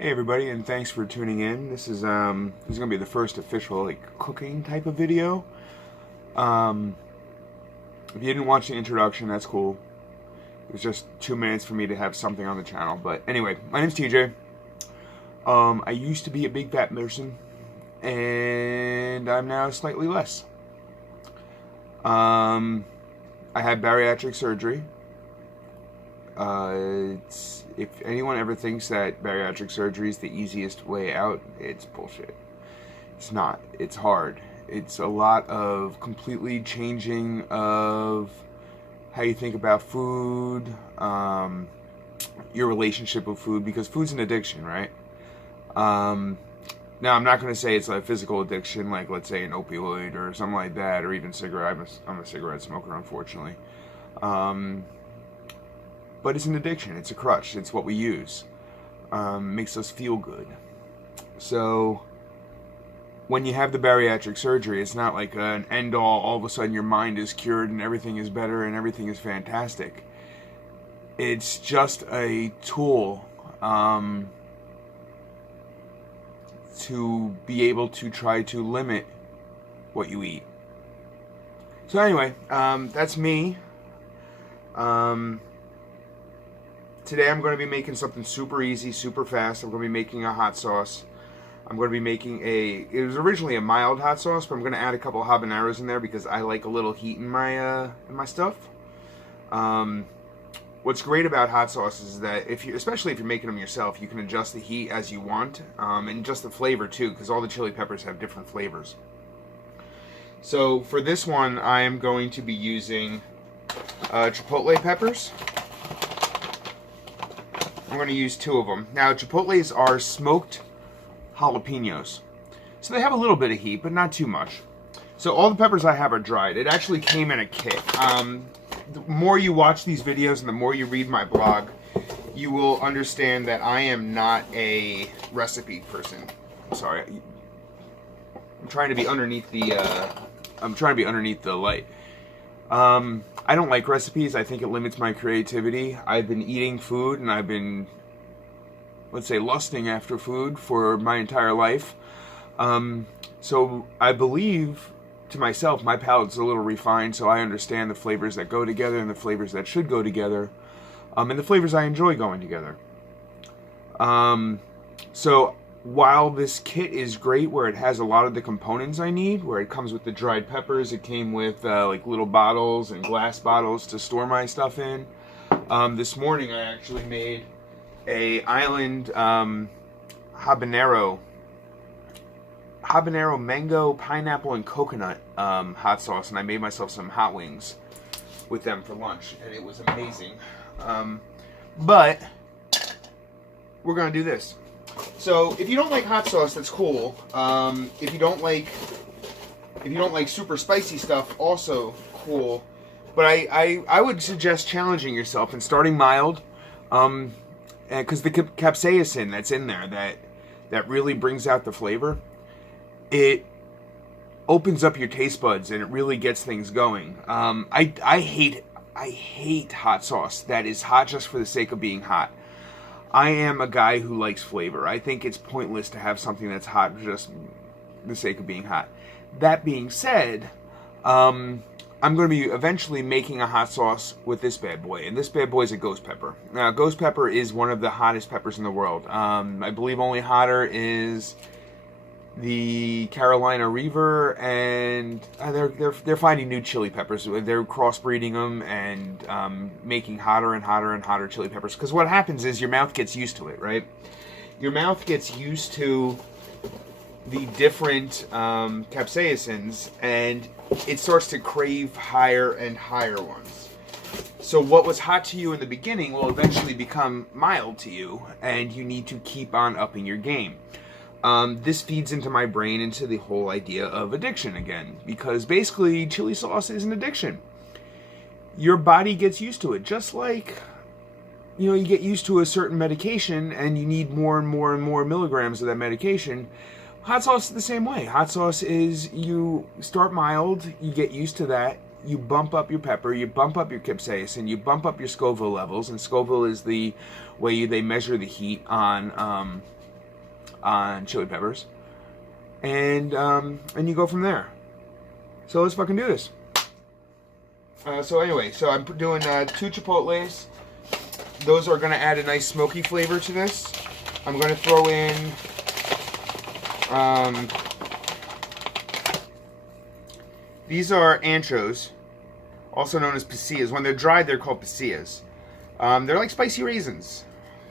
Hey everybody, and thanks for tuning in. This is gonna be the first official cooking type of video. Um, if you didn't watch the introduction, that's cool. It was just 2 minutes for me to have something on the channel. But anyway, my name's TJ. I used to be a big fat person, and I'm now slightly less. I had bariatric surgery. If anyone ever thinks that bariatric surgery is the easiest way out, it's bullshit. It's not. It's hard. It's a lot of completely changing of how you think about food, your relationship with food, because food's an addiction, right? Now, I'm not going to say it's a physical addiction, like let's say an opioid or something like that, or even cigarette. I'm a cigarette smoker, unfortunately. But it's an addiction. It's a crutch. It's what we use. Makes us feel good. So when you have the bariatric surgery, it's not like an end-all. All of a sudden your mind is cured and everything is better and everything is fantastic. It's just a tool to be able to try to limit what you eat. So anyway, that's me. Today I'm going to be making something super easy, super fast. I'm going to be making a hot sauce. I'm going to be making it was originally a mild hot sauce, but I'm going to add a couple of habaneros in there because I like a little heat in my stuff. What's great about hot sauces is that especially if you're making them yourself, you can adjust the heat as you want, and just the flavor too, because all the chili peppers have different flavors. So for this one, I am going to be using chipotle peppers. I'm going to use 2 of them. Now, chipotles are smoked jalapenos. So they have a little bit of heat, but not too much. So all the peppers I have are dried. It actually came in a kit. The more you watch these videos and the more you read my blog, you will understand that I am not a recipe person. I'm sorry. I'm trying to be underneath the light. I don't like recipes. I think it limits my creativity. I've been eating food and I've been, let's say, lusting after food for my entire life. So I believe to myself, my palate's a little refined, so I understand the flavors that go together and the flavors that should go together, and the flavors I enjoy going together. So while this kit is great, where it has a lot of the components I need, where it comes with the dried peppers, it came with like little bottles and glass bottles to store my stuff in. This morning I actually made a island habanero mango, pineapple, and coconut hot sauce, and I made myself some hot wings with them for lunch, and it was amazing. But we're gonna do this. So if you don't like hot sauce, that's cool. If you don't like super spicy stuff, also cool. But I would suggest challenging yourself and starting mild, because the capsaicin that's in there that really brings out the flavor. It opens up your taste buds and it really gets things going. I hate hot sauce that is hot just for the sake of being hot. I am a guy who likes flavor. I think it's pointless to have something that's hot just for the sake of being hot. That being said, I'm going to be eventually making a hot sauce with this bad boy, and this bad boy is a ghost pepper. Now, ghost pepper is one of the hottest peppers in the world. I believe only hotter is the Carolina Reaver, and they're finding new chili peppers. They're crossbreeding them and making hotter and hotter and hotter chili peppers. Because what happens is your mouth gets used to it, right? Your mouth gets used to the different capsaicins, and it starts to crave higher and higher ones. So what was hot to you in the beginning will eventually become mild to you, and you need to keep on upping your game. This feeds into my brain into the whole idea of addiction again, because basically chili sauce is an addiction. Your body gets used to it, just like, you get used to a certain medication and you need more and more and more milligrams of that medication. Hot sauce is the same way. Hot sauce is, you start mild, you get used to that, you bump up your pepper, you bump up your capsaicin, you bump up your Scoville levels, and Scoville is the way they measure the heat on on chili peppers, and you go from there. So let's fucking do this. So anyway, so I'm doing 2 chipotles. Those are going to add a nice smoky flavor to this. I'm going to throw in these are anchos, also known as pasillas. When they're dried, they're called pasillas. They're like spicy raisins.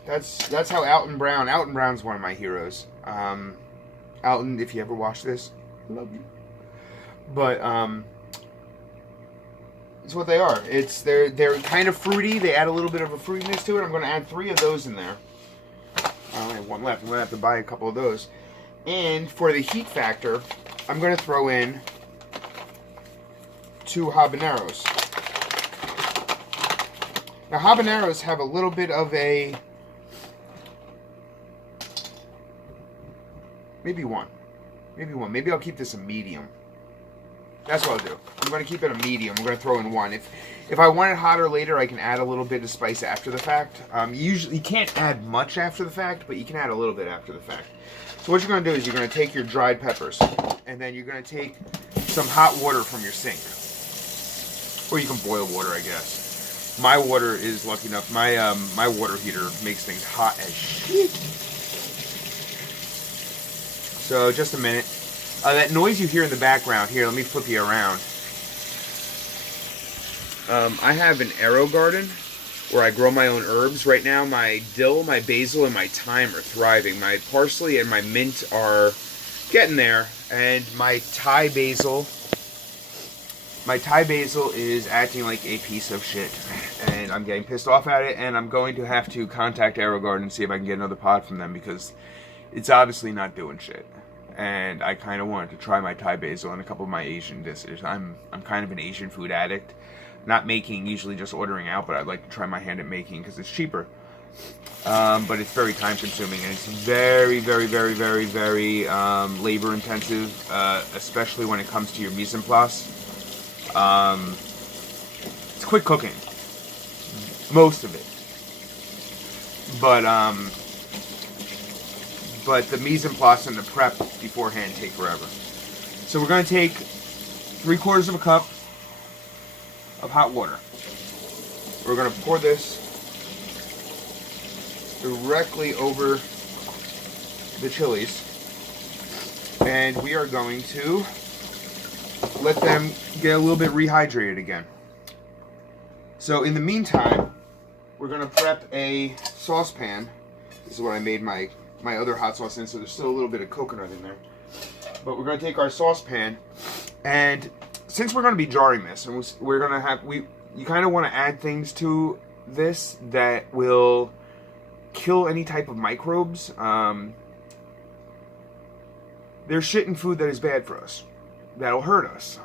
That's how Alton Brown's one of my heroes. Alton, if you ever watch this, I love you. But it's what they are. They're kind of fruity. They add a little bit of a fruitiness to it. I'm going to add 3 of those in there. I only have 1 left. I'm going to have to buy a couple of those. And for the heat factor, I'm going to throw in 2 habaneros. Now habaneros have a little bit of a, maybe one. Maybe I'll keep this a medium. That's what I'll do. I'm going to keep it a medium. I'm going to throw in 1. If I want it hotter later, I can add a little bit of spice after the fact. Usually, you can't add much after the fact, but you can add a little bit after the fact. So what you're going to do is you're going to take your dried peppers, and then you're going to take some hot water from your sink. Or you can boil water, I guess. My water is lucky enough. My water heater makes things hot as shit. So just a minute. That noise you hear in the background, here, let me flip you around. I have an arrow garden where I grow my own herbs. Right now, my dill, my basil, and my thyme are thriving. My parsley and my mint are getting there. And my Thai basil is acting like a piece of shit. And I'm getting pissed off at it, and I'm going to have to contact Arrow Garden and see if I can get another pod from them, because it's obviously not doing shit. And I kind of wanted to try my Thai basil and a couple of my Asian dishes. I'm kind of an Asian food addict. Not making, usually just ordering out, but I'd like to try my hand at making because it's cheaper. But it's very time consuming, and it's very, very, very, very, very labor intensive, especially when it comes to your mise en place. It's quick cooking, most of it. But the mise en place and the prep beforehand take forever. So we're going to take 3/4 of a cup of hot water. We're going to pour this directly over the chilies, and we are going to let them get a little bit rehydrated again. So in the meantime, we're going to prep a saucepan. This is what I made my other hot sauce in, so there's still a little bit of coconut in there. But we're going to take our saucepan, and since we're going to be jarring this, and we're going to have, you kind of want to add things to this that will kill any type of microbes. There's shit in food that is bad for us, that'll hurt us,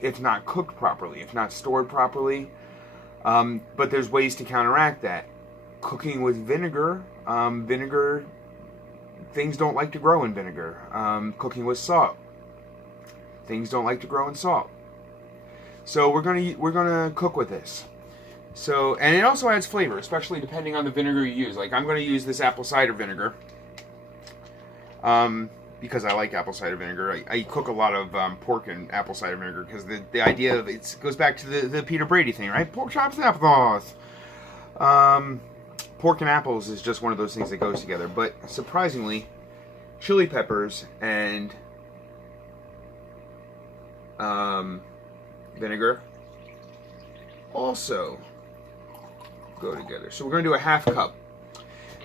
if not cooked properly, if not stored properly. But there's ways to counteract that. Cooking with vinegar, things don't like to grow in vinegar. Cooking with salt, things don't like to grow in salt. So we're gonna cook with this. So, and it also adds flavor, especially depending on the vinegar you use. Like, I'm gonna use this apple cider vinegar, because I like apple cider vinegar. I cook a lot of pork in apple cider vinegar because the idea of it goes back to the Peter Brady thing, right? Pork chops and applesauce. Pork and apples is just one of those things that goes together. But surprisingly, chili peppers and vinegar also go together. So we're going to do a 1/2 cup.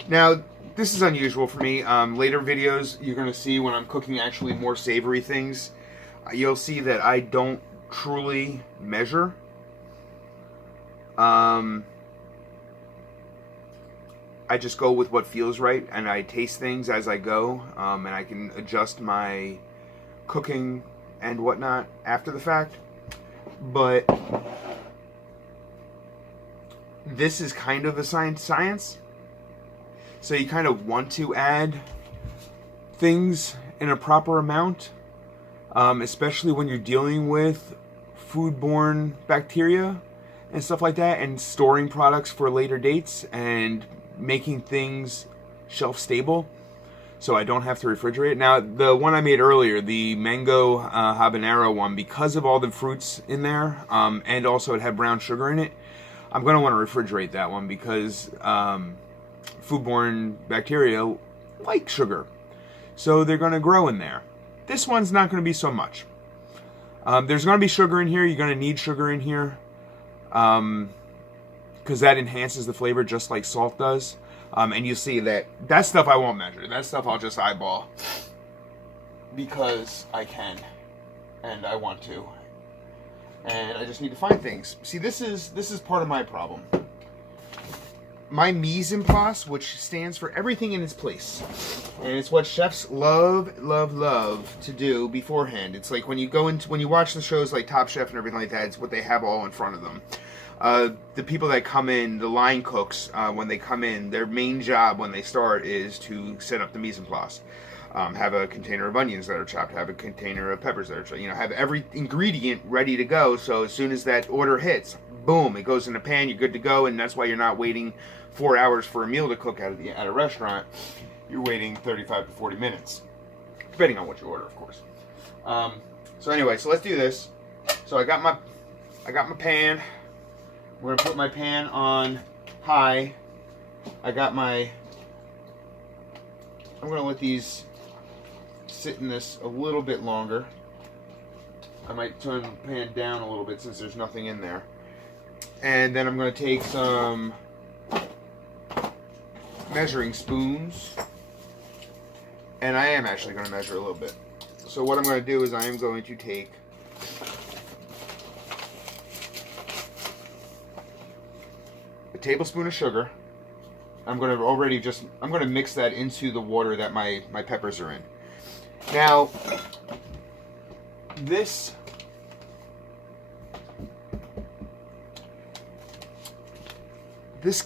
Now, this is unusual for me. Later videos, you're going to see when I'm cooking actually more savory things, you'll see that I don't truly measure. I just go with what feels right, and I taste things as I go, and I can adjust my cooking and whatnot after the fact. But this is kind of a science. So you kind of want to add things in a proper amount, especially when you're dealing with foodborne bacteria and stuff like that, and storing products for later dates and making things shelf stable. so I don't have to refrigerate it. Now, the one I made earlier, the mango habanero one, because of all the fruits in there, and also it had brown sugar in it, I'm going to want to refrigerate that one because foodborne bacteria like sugar. So they're going to grow in there. This one's not going to be so much. There's going to be sugar in here. You're going to need sugar in here because that enhances the flavor just like salt does. And you'll see that stuff I won't measure. That stuff I'll just eyeball because I can and I want to. And I just need to find things. See, this is part of my problem. My mise en place, which stands for everything in its place. And it's what chefs love to do beforehand. It's like when you watch the shows like Top Chef and everything like that, it's what they have all in front of them. The people that come in, the line cooks, when they come in, their main job when they start is to set up the mise en place. Have a container of onions that are chopped, have a container of peppers that are chopped, have every ingredient ready to go, so as soon as that order hits, boom, it goes in the pan, you're good to go, and that's why you're not waiting 4 hours for a meal to cook at a restaurant. You're waiting 35 to 40 minutes, depending on what you order, of course. So anyway, so let's do this. So I got my pan. We're gonna put my pan on high. I'm gonna let these sit in this a little bit longer. I might turn the pan down a little bit since there's nothing in there. And then I'm going to take some measuring spoons. And I am actually going to measure a little bit. So what I'm going to do is I am going to take a tablespoon of sugar. I'm going to mix that into the water that my peppers are in. Now, this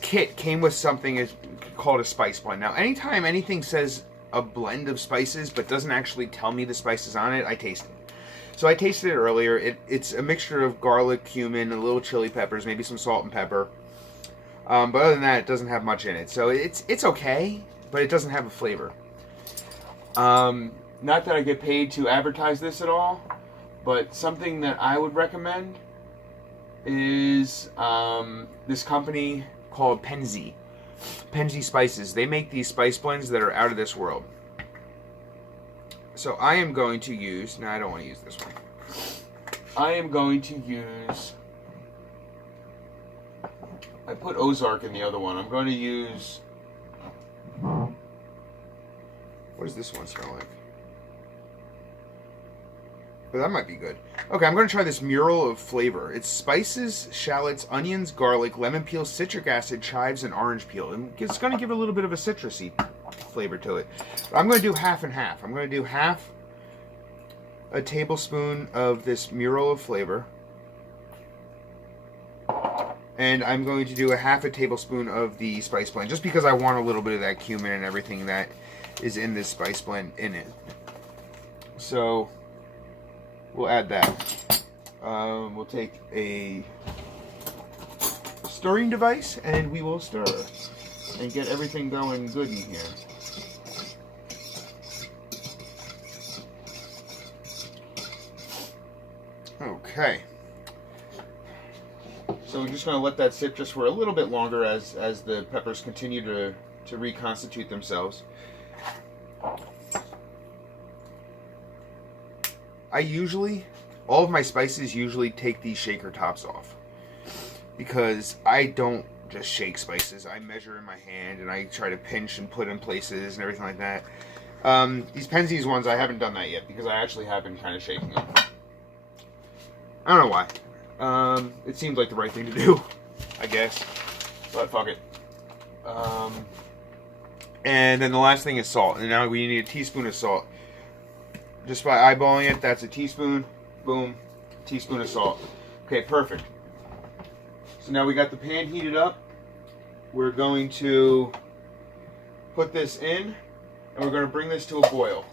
kit came with something called a spice blend. Now, anytime anything says a blend of spices but doesn't actually tell me the spices on it, I taste it. So I tasted it earlier. It's a mixture of garlic, cumin, a little chili peppers, maybe some salt and pepper. But other than that, it doesn't have much in it. So it's okay, but it doesn't have a flavor. Not that I get paid to advertise this at all, but something that I would recommend is this company called Penzi. Penzi Spices. They make these spice blends that are out of this world. So I am going to use... No, I don't want to use this one. I am going to use... I put Ozark in the other one. I'm going to use... What does this one smell like? But that might be good. Okay, I'm going to try this mural of flavor. It's spices, shallots, onions, garlic, lemon peel, citric acid, chives, and orange peel. And it's going to give a little bit of a citrusy flavor to it. But I'm going to do half and half. I'm going to do half a tablespoon of this mural of flavor. And I'm going to do a half a tablespoon of the spice blend, just because I want a little bit of that cumin and everything that is in this spice blend in it. So we'll add that. We'll take a stirring device and we will stir and get everything going good in here. Okay. So we're just going to let that sit just for a little bit longer as the peppers continue to reconstitute themselves. All of my spices usually take these shaker tops off. Because I don't just shake spices. I measure in my hand and I try to pinch and put in places and everything like that. These Penzi's ones, I haven't done that yet because I actually have been kind of shaking them. I don't know why. It seemed like the right thing to do, I guess. But fuck it. And then the last thing is salt. And now we need a teaspoon of salt. Just by eyeballing it, that's a teaspoon. Boom. Teaspoon of salt. Okay, perfect. So now we got the pan heated up. We're going to put this in. And we're going to bring this to a boil.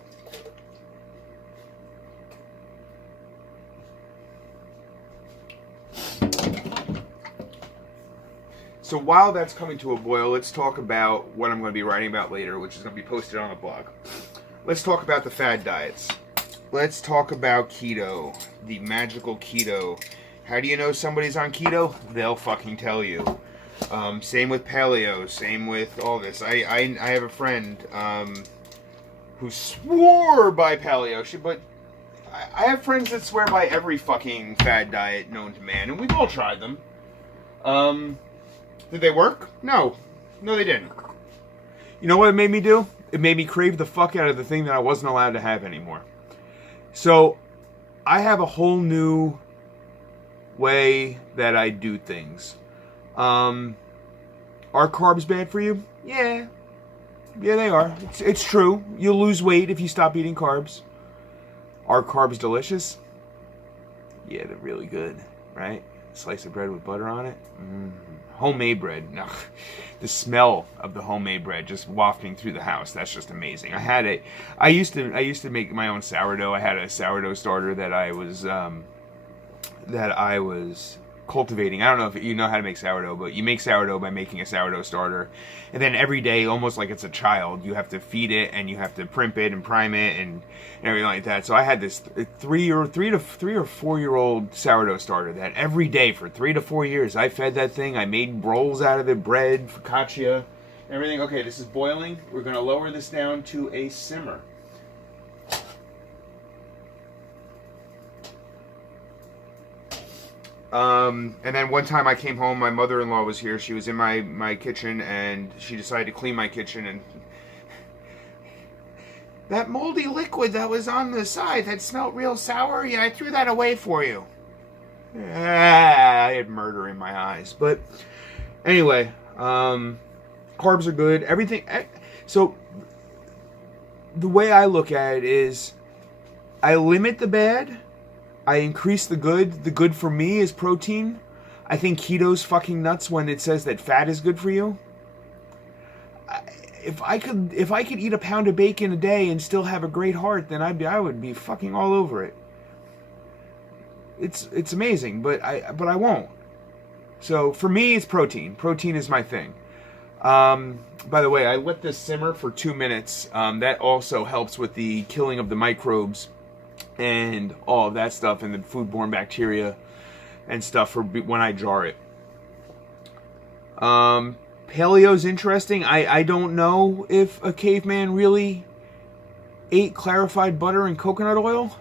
So while that's coming to a boil, let's talk about what I'm going to be writing about later, which is going to be posted on the blog. Let's talk about the fad diets. Let's talk about keto, the magical keto. How do you know somebody's on keto? They'll fucking tell you. Same with paleo, same with all this. I have a friend who swore by paleo, but I have friends that swear by every fucking fad diet known to man, and we've all tried them. Did they work? No. No, they didn't. You know what it made me do? It made me crave the fuck out of the thing that I wasn't allowed to have anymore. So, I have a whole new way that I do things. Are carbs bad for you? Yeah. Yeah, they are. It's true. You'll lose weight if you stop eating carbs. Are carbs delicious? Yeah, they're really good, right? Slice of bread with butter on it. Homemade bread. Ugh. The smell of the homemade bread just wafting through the house. That's just amazing. I used to make my own sourdough. I had a sourdough starter that I was cultivating. I don't know if you know how to make sourdough, but you make sourdough by making a sourdough starter, and then every day, almost like it's a child, you have to feed it and you have to primp it and prime it and everything like that. So I had this 3 or 4 year old sourdough starter that every day for 3 to 4 years I fed that thing. I made rolls out of it, bread, focaccia, everything. Okay, this is boiling. We're going to lower this down to a simmer. And then one time I came home, my mother-in-law was here. She was in my kitchen, and she decided to clean my kitchen, and that moldy liquid that was on the side that smelled real sour, yeah, I threw that away for you. I had murder in my eyes. But anyway, carbs are good. Everything. So the way I look at it is I limit the bad. I increase the good. The good for me is protein. I think keto's fucking nuts when it says that fat is good for you. If I could eat a pound of bacon a day and still have a great heart, then I would be fucking all over it. It's amazing, but I won't. So for me, it's protein. Protein is my thing. By the way, I let this simmer for 2 minutes. That also helps with the killing of the microbes and all of that stuff, and the foodborne bacteria and stuff for when I jar it. Paleo's interesting. I don't know if a caveman really ate clarified butter and coconut oil.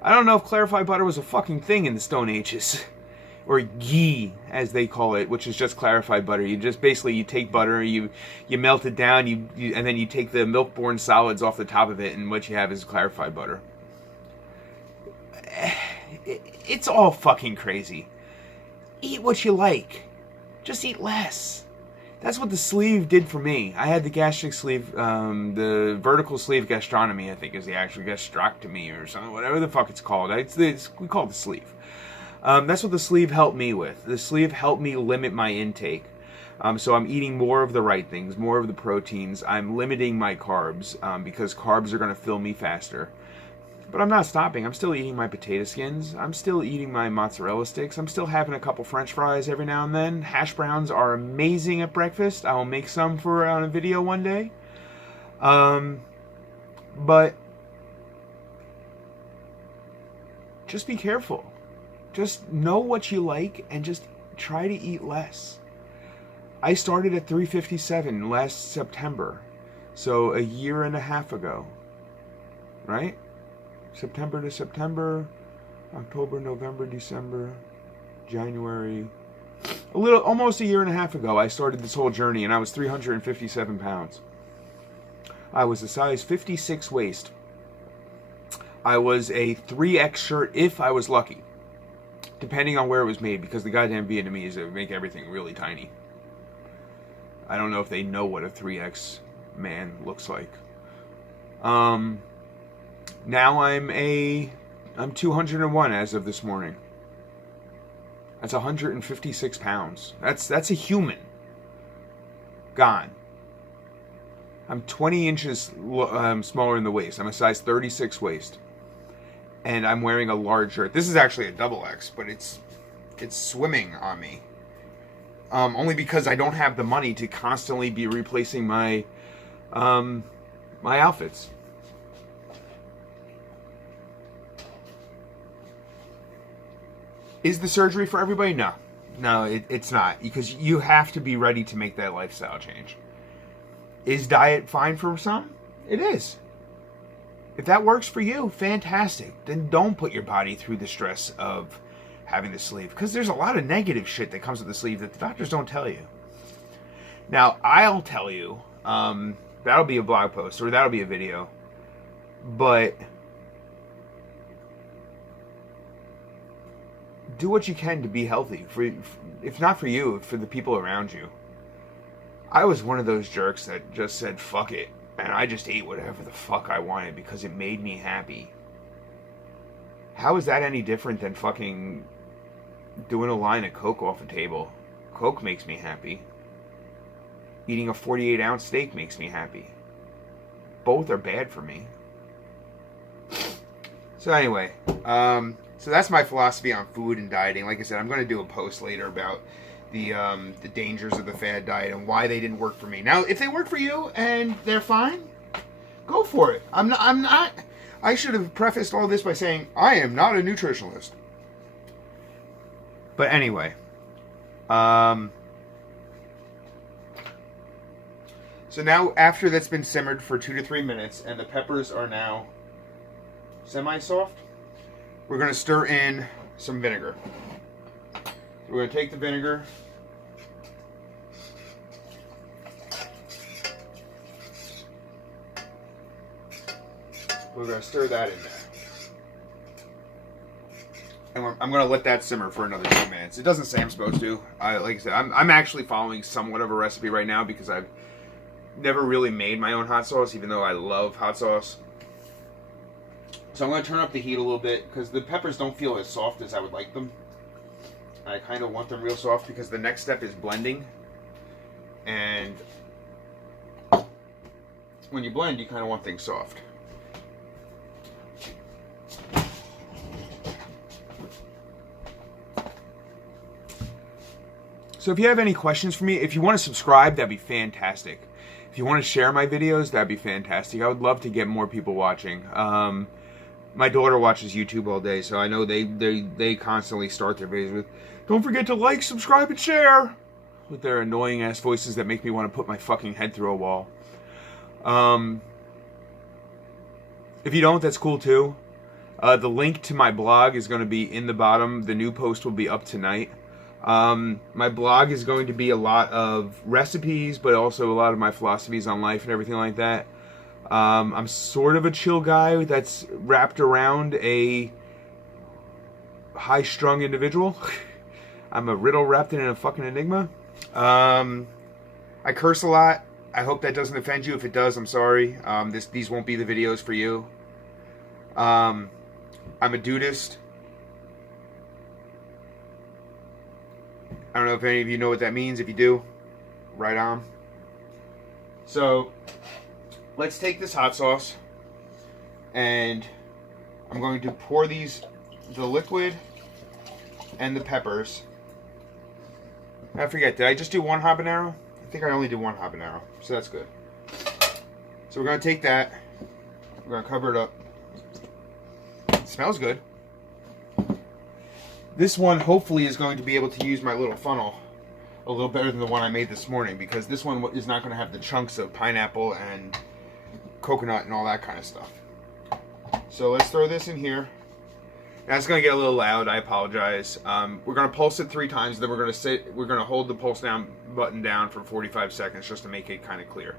I don't know if clarified butter was a fucking thing in the Stone Ages. Or ghee, as they call it, which is just clarified butter. You just basically, you take butter, you melt it down, and then you take the milk-borne solids off the top of it, and what you have is clarified butter. It's all fucking crazy. Eat what you like. Just eat less. That's what the sleeve did for me. I had the gastric sleeve, the vertical sleeve gastronomy, I think is the actual gastroctomy or something, whatever the fuck it's called. We call it the sleeve. That's what the sleeve helped me with. The sleeve helped me limit my intake. So I'm eating more of the right things, more of the proteins. I'm limiting my carbs because carbs are going to fill me faster. But I'm not stopping. I'm still eating my potato skins. I'm still eating my mozzarella sticks. I'm still having a couple French fries every now and then. Hash browns are amazing at breakfast. I will make some for on a video one day. But just be careful. Just know what you like and just try to eat less. I started at 357 last September. So a year and a half ago. Right? September to September, October, November, December, January. Almost a year and a half ago, I started this whole journey, and I was 357 pounds. I was a size 56 waist. I was a 3X shirt if I was lucky, depending on where it was made, because the goddamn Vietnamese make everything really tiny. I don't know if they know what a 3X man looks like. Now I'm 201 as of this morning. That's 156 pounds. That's a human. Gone. I'm 20 inches smaller in the waist. I'm a size 36 waist. And I'm wearing a large shirt. This is actually a double X, but it's swimming on me. only because I don't have the money to constantly be replacing my my outfits. Is the surgery for everybody? No. No, it's not. Because you have to be ready to make that lifestyle change. Is diet fine for some? It is. If that works for you, fantastic. Then don't put your body through the stress of having the sleeve. Because there's a lot of negative shit that comes with the sleeve that the doctors don't tell you. Now, I'll tell you. That'll be a blog post or that'll be a video. But do what you can to be healthy. If not for you, for the people around you. I was one of those jerks that just said, fuck it. And I just ate whatever the fuck I wanted because it made me happy. How is that any different than fucking doing a line of Coke off a table? Coke makes me happy. Eating a 48-ounce steak makes me happy. Both are bad for me. So anyway, so that's my philosophy on food and dieting. Like I said, I'm going to do a post later about the dangers of the fad diet and why they didn't work for me. Now, if they work for you and they're fine, go for it. I'm not. I should have prefaced all this by saying I am not a nutritionist. But anyway, so now after that's been simmered for 2 to 3 minutes and the peppers are now semi-soft, we're going to stir in some vinegar. We're going to take the vinegar, we're going to stir that in there. And I'm going to let that simmer for another 2 minutes. It doesn't say I'm supposed to. Like I said, I'm actually following somewhat of a recipe right now because I've never really made my own hot sauce, even though I love hot sauce. So I'm going to turn up the heat a little bit because the peppers don't feel as soft as I would like them. I kind of want them real soft because the next step is blending. And when you blend, you kind of want things soft. So if you have any questions for me, if you want to subscribe, that'd be fantastic. If you want to share my videos, that'd be fantastic. I would love to get more people watching. My daughter watches YouTube all day, so I know they constantly start their videos with, "Don't forget to like, subscribe, and share," with their annoying ass voices that make me want to put my fucking head through a wall. If you don't, that's cool too. The link to my blog is going to be in the bottom. The new post will be up tonight. My blog is going to be a lot of recipes, but also a lot of my philosophies on life and everything like that. I'm sort of a chill guy that's wrapped around a high-strung individual. I'm a riddle wrapped in a fucking enigma. I curse a lot. I hope that doesn't offend you. If it does, I'm sorry. These won't be the videos for you. I'm a dudist. I don't know if any of you know what that means. If you do, right on. So, let's take this hot sauce, and I'm going to pour the liquid and the peppers. I forget, did I just do one habanero? I think I only did one habanero, so that's good. So we're going to take that, we're going to cover it up. It smells good. This one hopefully is going to be able to use my little funnel a little better than the one I made this morning, because this one is not going to have the chunks of pineapple and coconut and all that kind of stuff. So let's throw this in here. Now it's going to get a little loud, I apologize. We're going to pulse it 3 times, then we're going to hold the pulse down button down for 45 seconds just to make it kind of clear.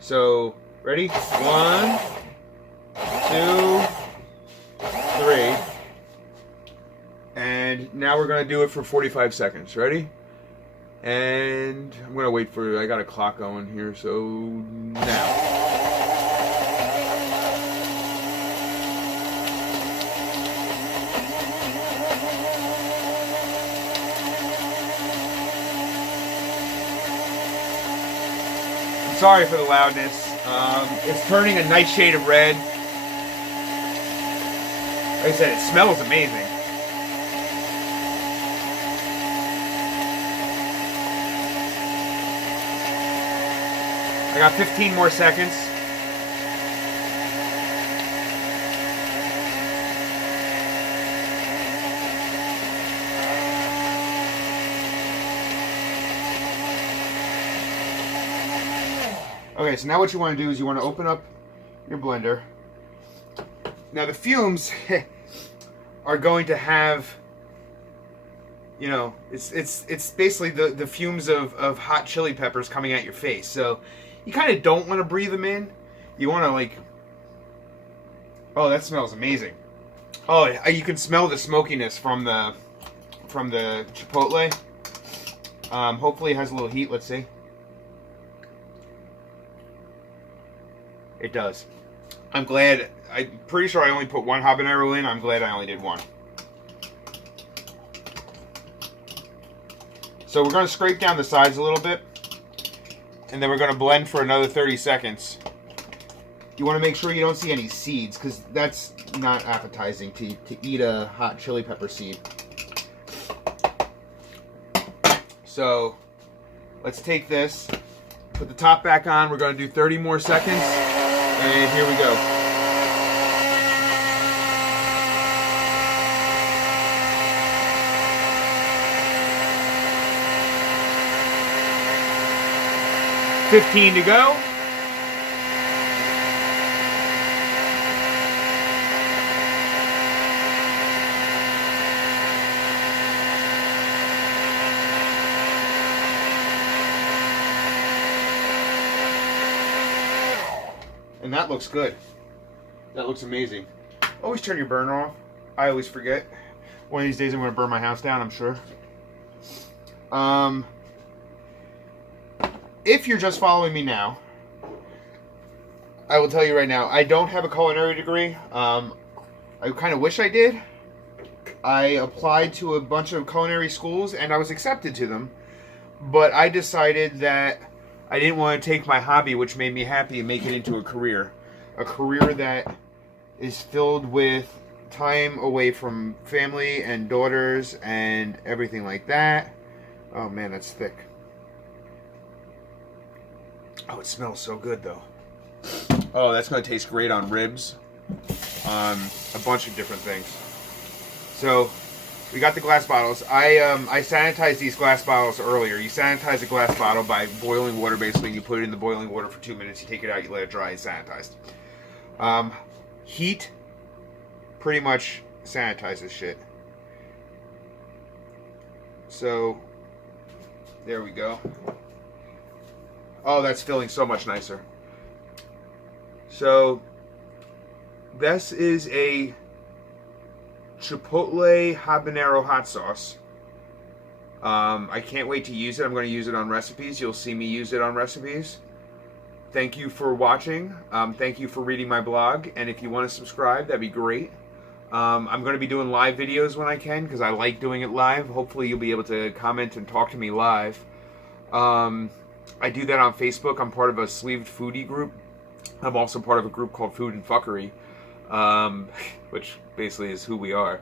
So, ready? 1, 2, 3. And now we're going to do it for 45 seconds. Ready? And I'm going to wait for, I got a clock going here, so now. Sorry for the loudness. It's turning a nice shade of red. Like I said, it smells amazing. I got 15 more seconds. Okay, so now what you want to do is you want to open up your blender. Now the fumes are going to have, you know, it's basically the fumes of hot chili peppers coming at your face. So you kind of don't want to breathe them in. You want to like, oh, that smells amazing. Oh, you can smell the smokiness from the chipotle. Hopefully it has a little heat. Let's see. It does. I'm glad. I'm pretty sure I only put one habanero in. I'm glad I only did one. So we're going to scrape down the sides a little bit. And then we're going to blend for another 30 seconds. You want to make sure you don't see any seeds, because that's not appetizing to eat a hot chili pepper seed. So let's take this, put the top back on. We're going to do 30 more seconds. And here we go. $15 to go. And that looks good. That looks amazing. Always turn your burner off. I always forget. One of these days I'm going to burn my house down, I'm sure. If you're just following me now, I will tell you right now, I don't have a culinary degree. I kind of wish I did. I applied to a bunch of culinary schools and I was accepted to them. But I decided that I didn't want to take my hobby, which made me happy, and make it into a career. A career that is filled with time away from family and daughters and everything like that. Oh man, that's thick. Oh, it smells so good though. Oh, that's going to taste great on ribs. A bunch of different things. So, we got the glass bottles. I sanitized these glass bottles earlier. You sanitize a glass bottle by boiling water, basically. You put it in the boiling water for 2 minutes. You take it out, you let it dry, it's sanitized. Heat pretty much sanitizes shit. So, there we go. Oh, that's feeling so much nicer. So, this is a Chipotle Habanero Hot Sauce. I can't wait to use it. I'm going to use it on recipes. You'll see me use it on recipes. Thank you for watching. Thank you for reading my blog. And if you want to subscribe, that'd be great. I'm going to be doing live videos when I can, because I like doing it live. Hopefully you'll be able to comment and talk to me live. I do that on Facebook. I'm part of a sleeved foodie group. I'm also part of a group called Food and Fuckery, which basically is who we are.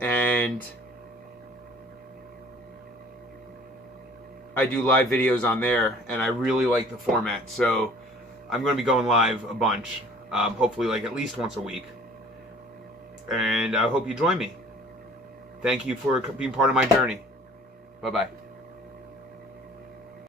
And I do live videos on there, and I really like the format. So I'm going to be going live a bunch, hopefully like at least once a week. And I hope you join me. Thank you for being part of my journey. Bye-bye.